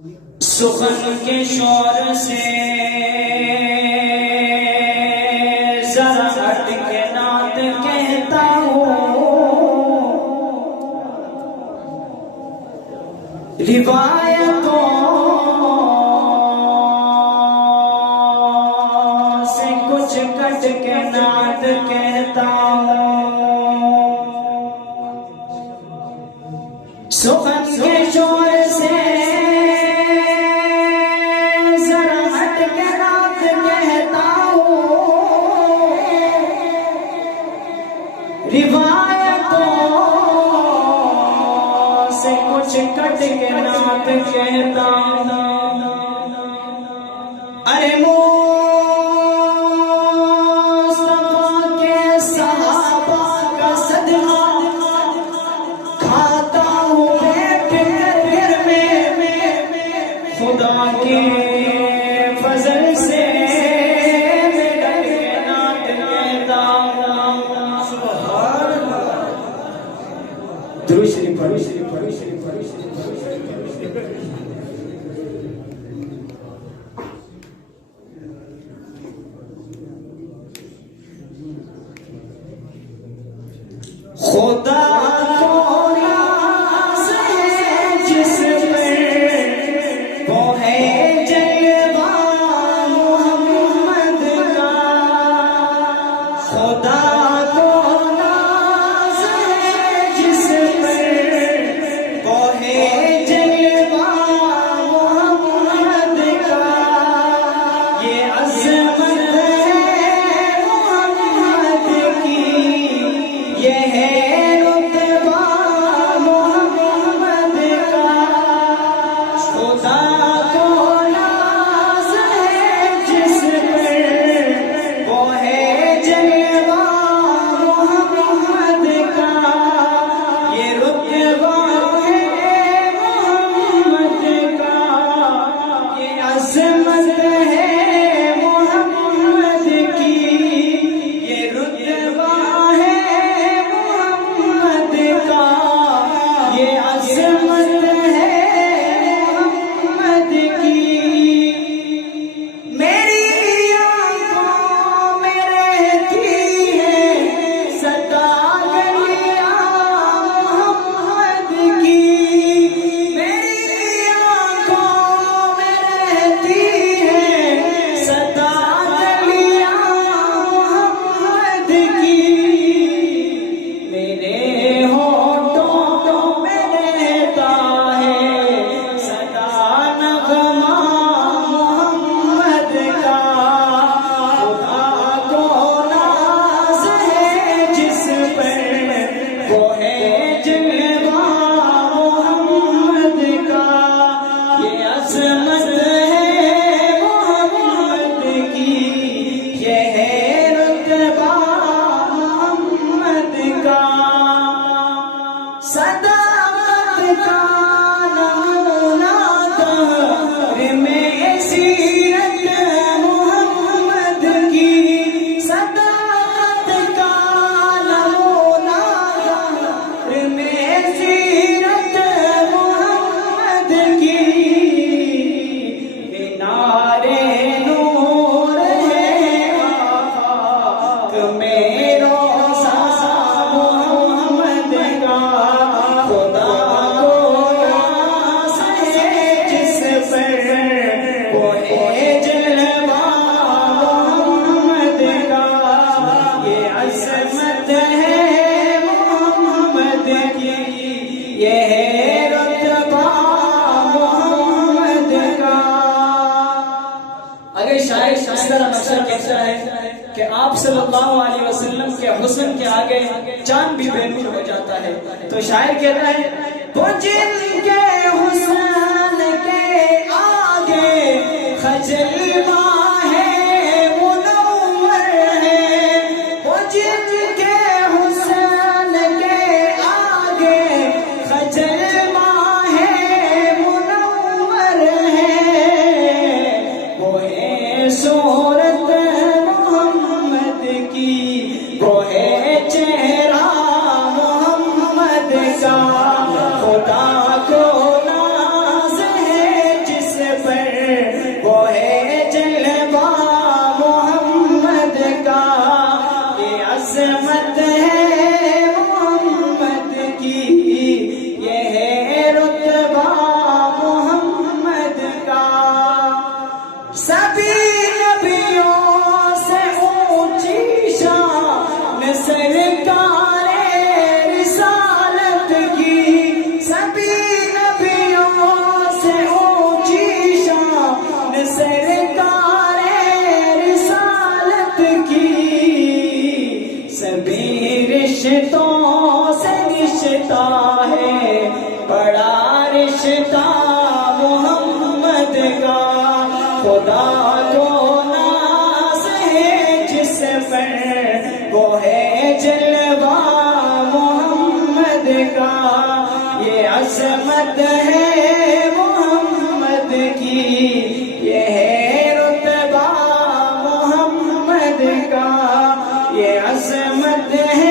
سخن کے شور سے ذرا ہٹ کے نعت کہتا ہوں، روایتوں سے کچھ کٹ کے نعت کہتا ہوں، سخن کے شور سے روایتوں سے کچھ کٹ کے نعت کہتا ہوں، ارے مصطفیٰ کے صحابہ کا صدقہ کھاتا ہوں پھر میں خدا کے فضل سے خدا کو ناز ہے جس پر وہ ہے جلوہ محمد کا، خدا کو ناز ہے جس پر وہ ہے جلوہ محمد کا، یہ عظمت ہے محمد کی، یہ ہے کہ آپ صلی اللہ علیہ وسلم کے حسن کے آگے چاند بھی بے نور ہو جاتا ہے، تو شاعر کہتا ہے وہ جن کے حسن کے آگے خجل ماہ ہے منور ہے، وہ جن کے حسن کے آگے خجل ماہ ہے منور ہے، وہ ہے صورت وہ ہے چہرہ محمد کا، خدا کو ناز ہے خدا کو ناز ہے جس پر وہ ہے جلوہ محمد کا، یہ عظمت ہے محمد کی، یہ ہے رتبہ محمد کا، یہ عظمت ہے